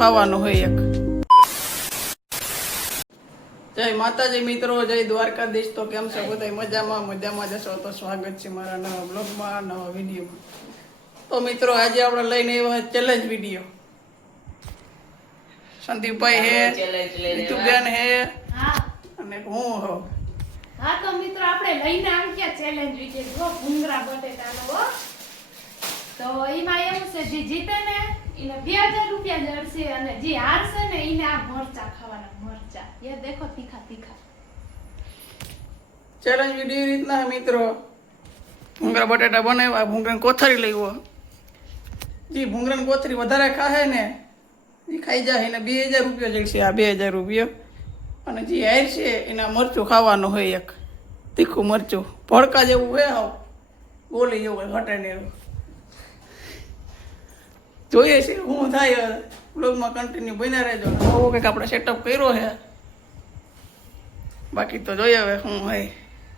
ખાવાનું હોય એક. જય માતાજી મિત્રો, જય દ્વારકાધીશ. તો કેમ છો બધા? મજામાં જશો તો સ્વાગત છે મારા નવા બ્લોગમાં, નવા વિડીયોમાં. તો મિત્રો આજે આપણે લઈને આવ્યા ચેલેન્જ વિડીયો. સંદીપભાઈ હે, રીતુબેન હે અને હું હો. હા તો મિત્રો આપણે લઈને આવી ગયા ચેલેન્જ વિડીયો. જો ભૂંગરા બટેટાનો હો. તો એમાં એવું છે, જે જીતે ને એને 2000 રૂપિયા જડશે અને જે હારશે ને એને આ મરચા ખાવાના. મરચા ये देखो तीखा तीखा. ચેલેન્જ વિડીયો રીતના મિત્રો ભૂંગરા બટાટા બનાવ્યા. ભૂંગરાની કોથળી લેવો. જે ભૂંગરાની કોથળી વધારે ખાહે ને એ ખાઈ જાય એને 2000 રૂપિયા જડશે. આ 2000 રૂપિયા. અને જે હાર છે એના મરચું ખાવાનું હોય એક તીખું મરચું, ભડકા જેવું હોય, આવ ગોલી જેવું હોય, ઘટે ને એવું. જોઈએ છે શું થાય. બ્લોગમાં કન્ટિન્યુ બન્યા રહેજો. આવો કંઈક આપણે સેટઅપ કર્યો છે. બાકી તો જોઈએ હવે શું હોય.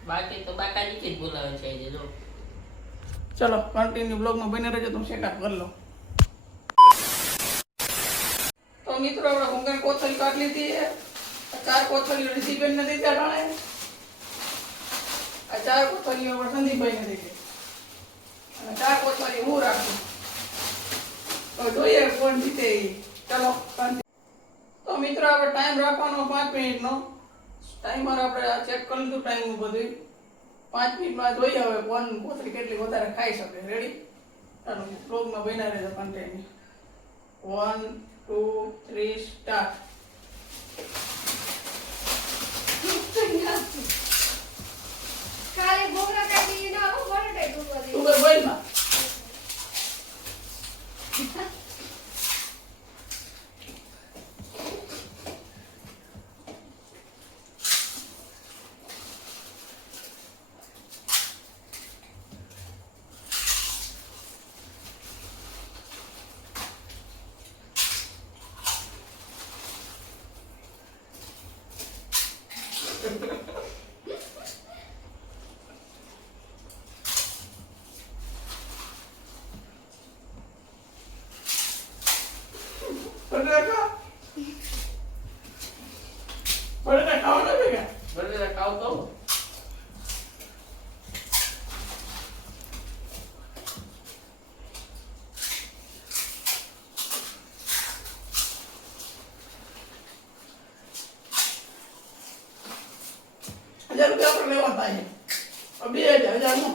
બાકી તો બાકાજી જ બોલાવે છે આજે જો. ચલો કન્ટિન્યુ બ્લોગમાં બન્યા રહેજો. તો સેટઅપ કરી લો. તો મિત્રો આપણે ભૂંગરાની કોથળી કાઢી લીધી છે. 4 કોથળીઓ રીતિબેન ને દીધા ટાણે. આ 4 કોથળીઓ આપણે સંદીપભાઈ ને દીધી અને 4 કોથળીઓ હું રાખું. તો જોઈએ કોણ જીતે એ. ચલો તો મિત્રો આપણે ટાઈમ રાખવાનો 5 મિનિટનો. ટાઈમર આપણે ચેક કરી લીધું ટાઈમનું બધું. 5 મિનિટમાં જોઈએ હવે કોણ કોથળી કેટલી વધારે ખાઈ શકે. રેડી? ચાલો બ્લોગમાં બન્યા રહેજો કન્ટિન્યુ. 1 2 3 સ્ટાર્ટ. કાલે ભૂંગરા કાઢી ના આવો બટેટા ડૂબવા દે. તું કઈ બોલ ના. બટાકા ખાવાના ભેગા બટેટા ખાવ તો ₹1000 આપણે લેવા થાય. 2000 નો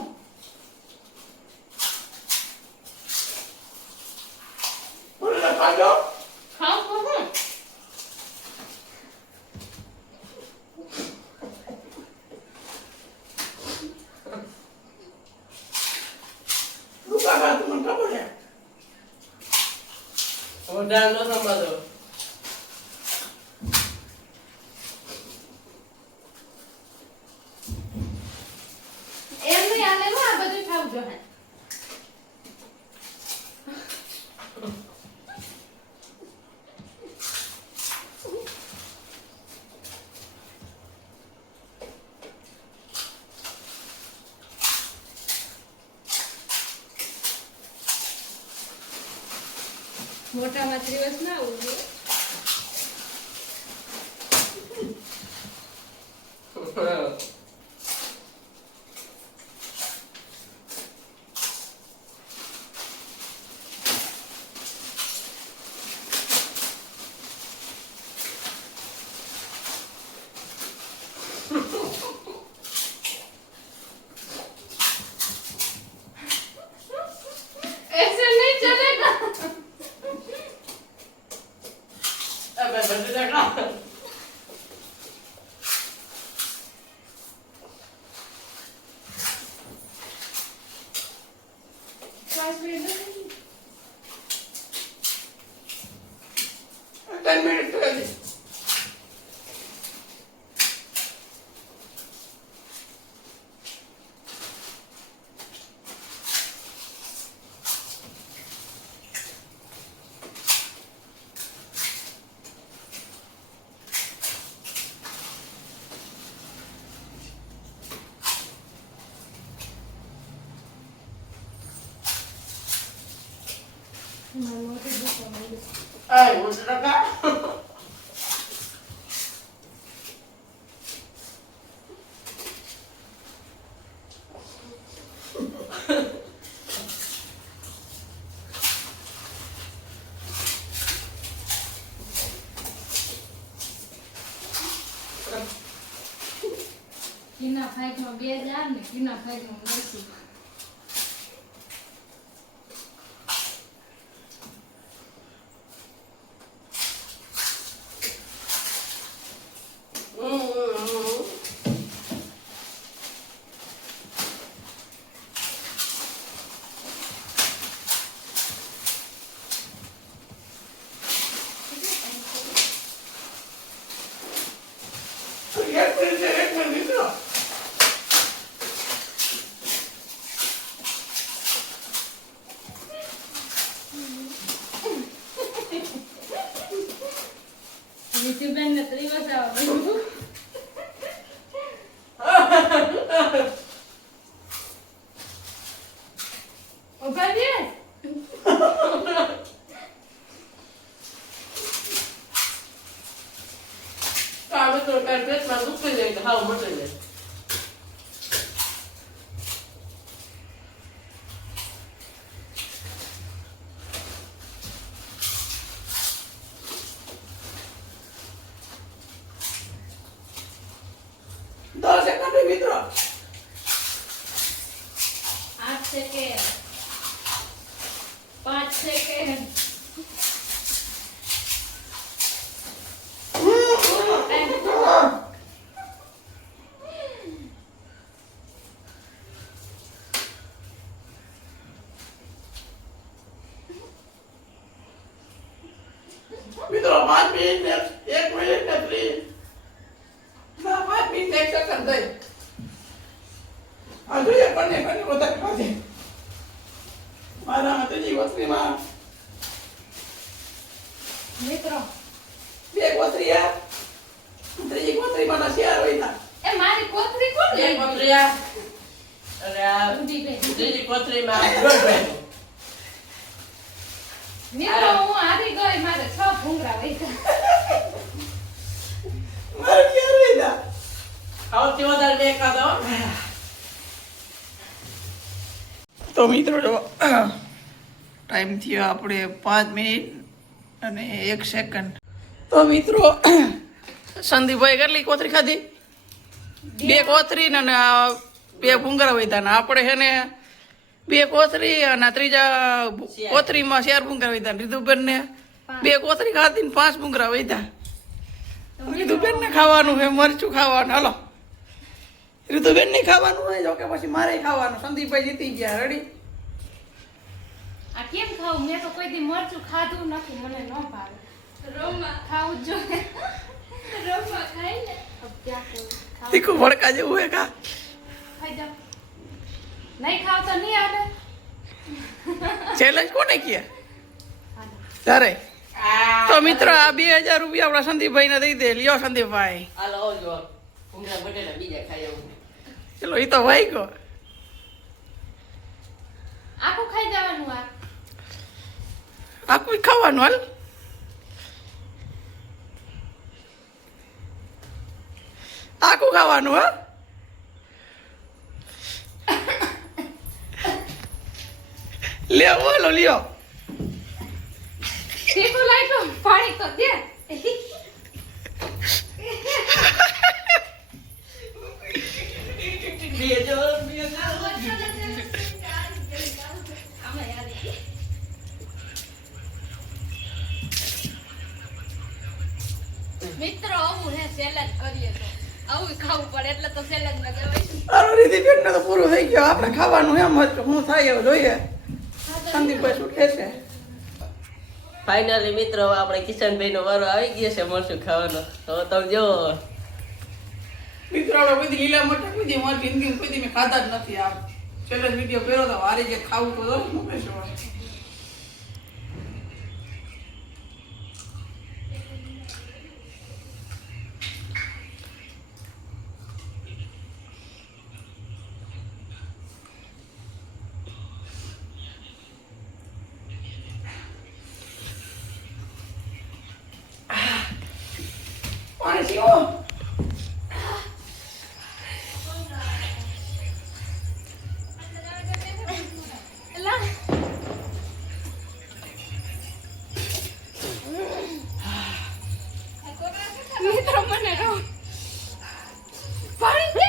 બટાકા ખાજો. ખાવ તો હું રૂપા ખા તમને ખબર છે. ઓઢા નો રમાડો. એમ નહીં આલે હો. આ બધું ખાવું જોઈએ. મોટામાં દિવસ ના ઉભો. ऐसे नहीं चलेगा. અબે બટેટા ખાવ. Last minute. 10 મિનિટ થઈ. આય ઉતરકા કિના ફાઈટમાં 2000 ને કિના ફાઈટમાં 900. એક મિનિટ મિત્રો. નીતિબેન ને ત્રિવસ આવવાનું. ઉભા રહે. કામ તો પેટમાં દુખી જાય તો હાવ મટી જાય દસ સેકન્ડ મિત્રો. 8 સેકન્ડ. 5 સેકન્ડ. મિત્રો 5 મિનિટ ને 1 મિનિટ ને 3 ના 5 મિનિટ ને 1 સેકન્ડ થઈ. આ જોઈએ બંને વધારે ખાધી. મારા ત્રીજી વસ્તીમાં મિત્રો 2 કોથળીયા, ત્રીજી કોથળીમાં ના શેર હોય. એ મારી કોથળી કોણ એક પત્રિયા અને આ ઊંધી બેન. ત્રીજી પત્રીમાં દોઢ ભાઈ મિત્રો હું હારી ગઈ, મારે 6 ભૂંગળા વૈધા. મારે ક્યાં રહ્યા? સૌથી વધારે મેં ખાધો તો મિત્રો જો ટાઈમ થયો આપણે 5 મિનિટ અને 1 સેકન્ડ. તો મિત્રો સંદીપભાઈ કેટલી કોથળી ખાધી? 2 કોથળી ને 2 ભૂંગરા વધ્યા ને આપણે છે ને 2 કોથળી અને ત્રીજા કોથળીમાં 4 ભૂંગરા વધ્યા. રીતુબેન ને 2 કોથળી ખાધી ને 5 ભૂંગરા વધ્યા. રીતુબેન ને ખાવાનું છે, મરચું ખાવાનું. હાલો રીતુબેન ને ખાવાનું હોય, જો કે પછી મારે ખાવાનું. સંદીપભાઈ જીતી ગયા. રેડી? આ કેમ ખાવું? મેં તો કોઈ દી મરચું ખાધું નથી, મને ન ભાવે. રોમા ખાવું જ જોઈએ. રોમા ખાઈ લે. અબ ક્યાં કરું? ખાવું તીખું ભડકા જેવું હે કા? ખાઈ જાઓ. નહીં ખાવ તો નહીં આવે. ચેલેન્જ કોને કહે? હાલો. તારે તો મિત્રો આ 2000 રૂપિયા આપણા સંદીપભાઈ ને દઈ દે. લ્યો સંદીપભાઈ. હાલો આવજો ભૂંગળા બટેટા બીજા ખાઈ આવું ચલો એ તો ભાઈ ગયો. આખું ખાઈ જવાનું આ. આખું ખાવાનું. હાલ આખું ખાવાનું. હા લ્યો બોલો લ્યો. તીખું લાગ્યું પાણી તો દે. મિત્રો આવું હે સેલેડ કરીએ તો આવું ખાવું પડે એટલે તો સેલેડ માં જવાય. તારો રીતિ પેટ ને તો પૂરું થઈ ગયો. આપણે ખાવાનું એમ જ હું થાય એવું જોઈએ. સંદીપભાઈ શું કહે છે? ફાઇનલી મિત્રો આપણે કિશનભાઈ નો વારો આવી ગયો છે મરચું ખાવાનો. તો તમે જો મિત્રો આપણે કોઈ દી લીલા મરચાં કોઈ દી મારી જિંદગીમાં કોઈ દી મેં ખાધા જ નથી. આ ચેલેન્જ વિડીયો કર્યો તો વારે જે ખાવું તો દઉં મૂકે છે. પાણી પીવો. એલા મિત્રો મને રહો પાણી દે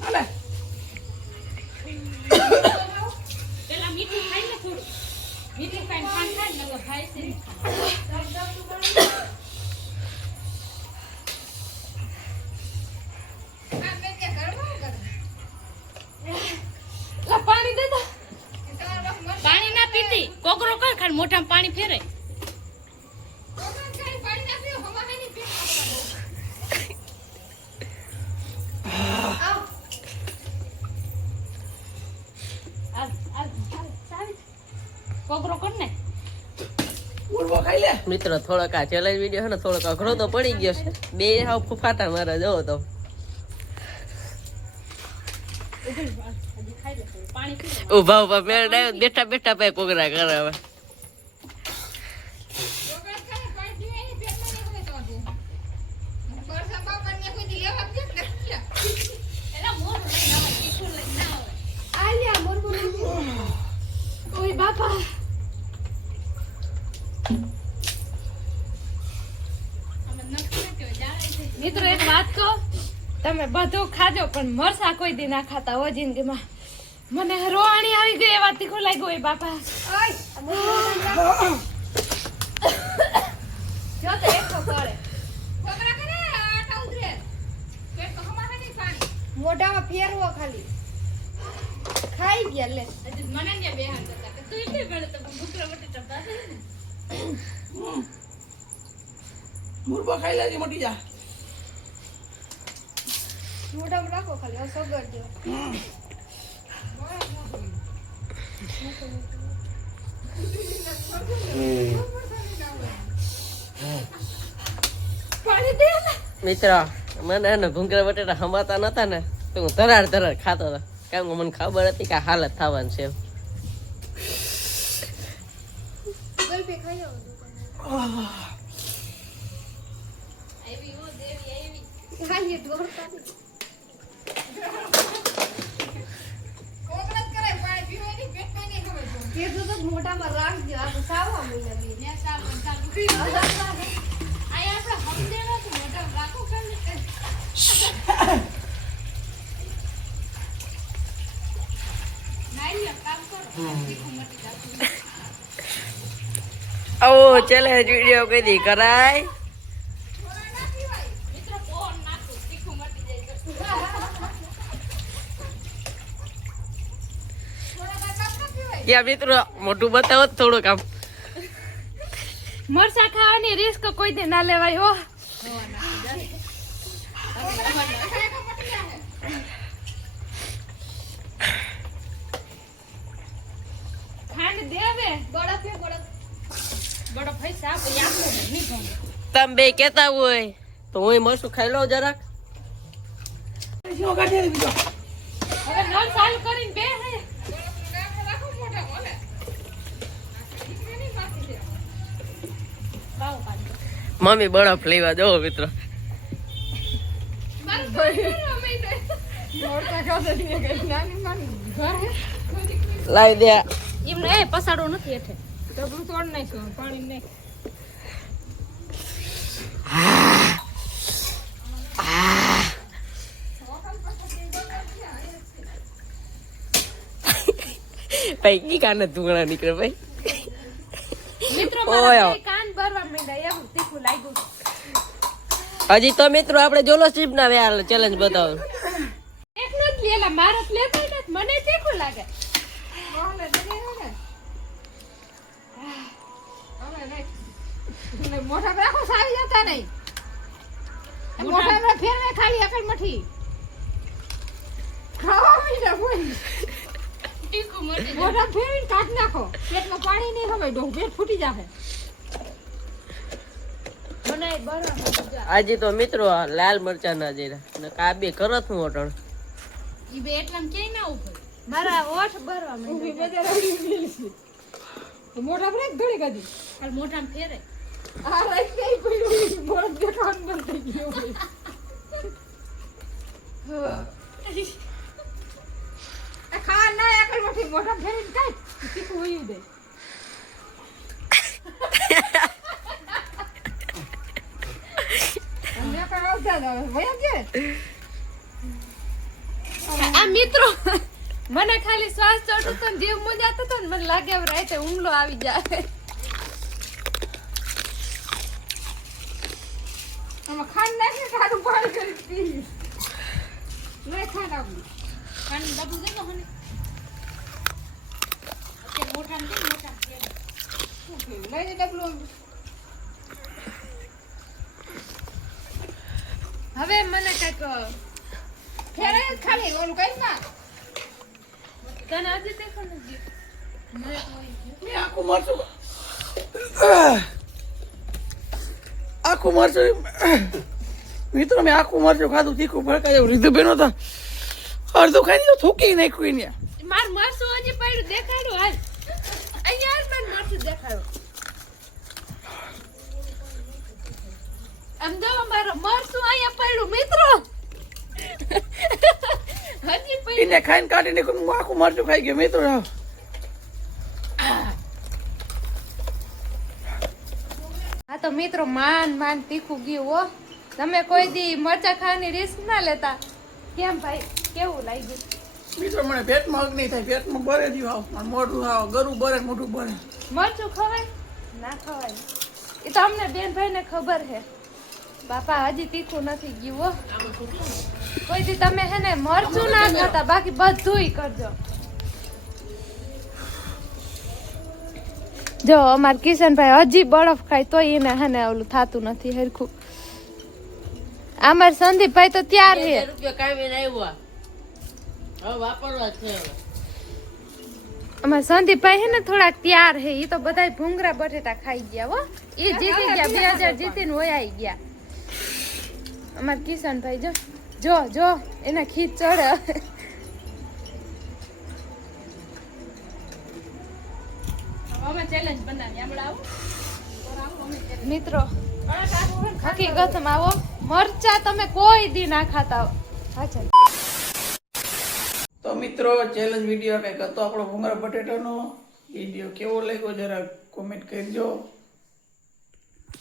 હાલે. પેલા મીઠું ખાઈ ને થોડું મીઠું ખાઈને પાણી ખાઈ ને તો ખાય છે લા પાણી દે તો પાણી ના પીતી કોકરો કર ખાલી મોઢામાં પાણી ફેરે કોકરો કર ને ઉડવો ખાઈ લે. મિત્રો થોડોક આ ચેલેન્જ વિડીયો છે ને થોડોક અઘરો તો પડી ગયો છે. બે હાવ ફાટા મારા જોવો તો. પાણી પી ઉભા ઉભા મેળ ડાયો બેઠા બેઠા પે કોગરા કરાવે. ઓય બાપા મિત્રો એક વાત કહો તમે બધું ખાજો પણ મરસા કોઈ દી ના ખાતા હો જિંદગીમાં મને રોવાણી આવી ગઈ એવા તીખું લાગ્યું હોય બાપા જો તો એકસો કરે મોઢામાં ફેરવો ખાલી ખાઈ ગયા લે મને ને બેહાન કરતા કે તું એટલે ગળે તો ભૂકરા વટી ટપતા છે ને ઉડવો ખાઈ લેજે મોટી જા. મોઢામાં રાખો ખાલી અસગર જેવો પાણી દે ને મિત્રો મને હે ને ભૂંગરા બટેટા હમાતા નતા ને તો હું ધરાડ ધરાડ ખાતો હતો. કારણ કે મને ખબર હતી કે આ હાલત થવાની છે. ગલ્પે ખાઈ આવો આવી ઓ દેવી આવી ખાલી ઢોરતા નહીં. કીધું તો મોઢામાં રાખજો આપણે સાવા મહિના બી ને સાબન ચાલુ કરી આયા આપણે હમદેલો તો મોઢા રાખો ખાલી નાઈ કામ કરો તીખું મટી જાતું આવો ચેલેન્જ વિડીયો કઈ દી કરાય. મિત્રો ફોન નાખું તીખું મટી જાય યા મિત્રો મોટું બતાવો તો થોડુંક આમ. મરસા ખાવાની રિસ્ક કોઈ દે ના લેવાય હો ખાંડ દેવે બળફે બળફ બડો પૈસા આપે આખો નહીં ગમે તમે બે કેતા હોય તો હું મસ્તું ખાઈ લઉં જરાક. શીરો કાઢી દે બીજો. હવે નળ ચાલુ કરીને બે હે બાવ પાડી મમ્મી બરફ લેવા જાઓ મિત્રો. દોડતા ખાતો નહીં કે નાની માની ઘરે લાવી દે. એમને એ પસાડો નથી એઠે ડબલું તોડ નાખ્યું પાણી નહીં ભાઈ કી કાને ધુગણા નીકળે ભાઈ. મિત્રો ઓય. મારા બે કાન ભરવા માંડ્યા એવું તીખું લાગ્યું હજી તો મિત્રો આપણે જોલો સ્ટ્રીપ ના વ્યાર ચેલેન્જ બતાવો. એકનો જ લેલા મારો જ લેતો ને મને તીખું લાગે ઓલે તો ગયો ને હવે રાખ ને મોઢામાં રાખો સારી જતા નહીં મોઢામાં ફેરવે ખાલી એકલ મઠી ખાવા મીઠા બોલ તીખું મટી મોઢા ફેરવીને કાઢ નાખો પેટમાં પાણી નહીં હવે ડોહ પેટ ફૂટી જાશે મને નહીં બરવા માંડ્યું જો. આજે તો મિત્રો આ લાલ મરચા ના જરા ને આ બે કરત હું અટણ ઈ બે એટલામાં ક્યાંય ના ઉભો મારા ઓઠ બરવા માંડ્યું મોટા પડે ઘડી કાઢી હાલ મોઢામાં ફેરે આ રાઈ કઈ કોઈ મોટ દેખાવાનું બંધ થઈ ગયું આ ખા ના એકલ મોટી મોટા ફેરીને કાઢ તીખું વયું દે અમે કઈ આવતા જ હવે વયા કે આ મિત્રો મને ખાલી શ્વાસ ચડતો તો ને જીવ મુંજાતો તો ને મને લાગે હવે રાતે હુમલો આવી જાય આમાં ખાંડ નાખી ખારું પાણી કરી પી નહીં ખાંડ આવું ખાંડ ડબલું દેજો મને અત્યારે મોઢામાં કેમ મોઢામાં ફેરે શું થયું લઈ જા ડબલું હવે મને કઈક ફેરે જ ખાલી ઓલું કઈ ના તને હજી દેખો નથી મને કોઈ મેં આખું મરચું મિત્રો મેં આખું મરચું ખાધું તીખું ભડકા જેવું રીધું બેનો હતા અડધું ખાઈ દીધું થૂકી નાખ્યું ને માર મરસું હજી પડ્યું દેખાડું હાલ અહીંયા હાલ મને મરસું દેખાડું આમ જો મારો મરસું અહીંયા પડ્યું મિત્રો હજી પડ્યું એને ખાઈને કાઢી નાખ્યું હું આખું મરચું ખાઈ ગયો મિત્રો હા તો મિત્રો માન તીખું ગયું હો તમે કોઈ દી મરચા ખાવાની રિસ્ક ના લેતા કેમ ભાઈ કેવું લાગ્યું મિત્રો મને પેટમાં અગ્નિ થાય પેટમાં બરે જ આવ પણ મોઢું આવ ગરું બરે મોઢું બરે મરચું ખવાય ના ખવાય એ તો અમને બેન ભાઈ ને ખબર છે બાપા હજી તીખું નથી ગયું હો કોઈ દી તમે હે ને મરચું ના ખાતા બાકી બધુંય કરજો જો અમાર કિશનભાઈ હજી બરફ ખાય તો એને હે ને ઓલું થાતું નથી હરખું અમાર સંદીપભાઈ તો ત્યાર છે રૂપિયા કાઢીને આવ્યા હવે વાપરવા જ છે હવે અમાર સંદીપભાઈ હે ને થોડાક ત્યાર હે ઈ તો બધાય ભૂંગરા બટેટા ખાઈ ગયા હો ઈ જીતી ગયા 2000 જીતીને વયાઈ ગયા અમાર કિશનભાઈ જો એના ખીચ ચડે અમે ચેલેન્જ બનાવી આપણે આવો મિત્રો હકીકતમાં આવો મરચા તમે કોઈ દી ના ખાતા હો અચ્છા તો મિત્રો ચેલેન્જ વિડીયો કંઈક હતો આપણો ભૂંગળા બટેટાનો વિડીયો કેવો લાગ્યો જરા કોમેન્ટ કરજો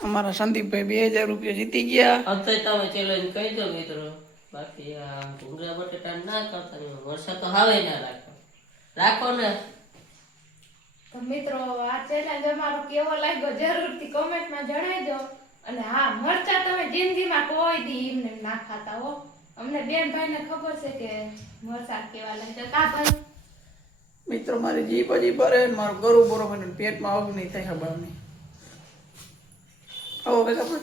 અમારા સંદીપભાઈ 2000 રૂપિયા જીતી ગયા હવે તમે ચેલેન્જ કહી દો મિત્રો બાકી આ ભૂંગળા બટેટા ના કરતા ને વરસાદ તો હાવે ના રાખો ને તો મિત્રો આ ચેલેન્જ અમારો કેવો લાગ્યો જરૂરથી કોમેન્ટમાં જણાવજો અને હા મરચા તમે જિંદગીમાં કોઈ દી એમને ના ખાતા હો અમને બેન ભાઈને ખબર છે કે મરચા કેવા લાગે કા ભાઈ મિત્રો મારી જીભ હજી ભરે ને મારું ગરું બરો મને પેટમાં અગ્નિ થાય ખબર નહીં આવો કંઈક આપણો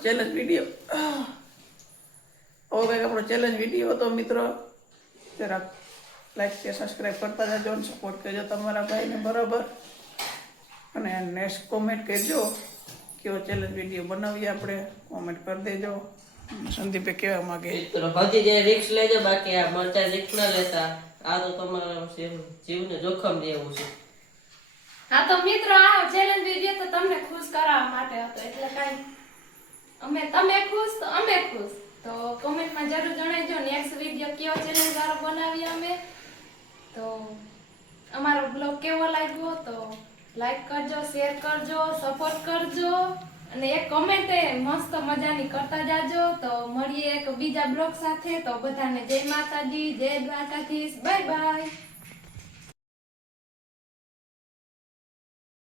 ચેલેન્જ વિડીયો હતો મિત્રો જરાક લાઈક શેર સબસ્ક્રાઈબ કરતા જજો અને સપોર્ટ કરજો તમારા ભાઈને બરાબર અને નેક્સ્ટ કોમેન્ટ કરજો કેવો ચેલેન્જ વિડીયો બનાવીએ આપણે કોમેન્ટ કરી દેજો સંદીપે કહેવા માંગે મિત્રો હજી જે રિસ્ક લેજો બાકી આ મરચા રિસ્ક ના લેતા આ તો તમારા જીવને જોખમ લેવું છે હા તો મિત્રો આ ચેલેન્જ વિડિયો તો તમને ખુશ કરાવવા માટે હતો એટલે કાઈ તમે ખુશ તો અમે ખુશ તો કોમેન્ટમાં જરૂર જણાવજો નેક્સ્ટ વિડિયો કેવો ચેલેન્જ વાળો બનાવીએ અમે તો અમારો બ્લોગ કેવો લાગ્યો તો લાઈક કરજો શેર કરજો સપોર્ટ કરજો અને એક કમેન્ટ મસ્ત મજાની કરતા જાજો તો મળીએ એક બીજા બ્લોગ સાથે તો બધાને જય માતાજી જય દ્વારકાધીશ બાય બાય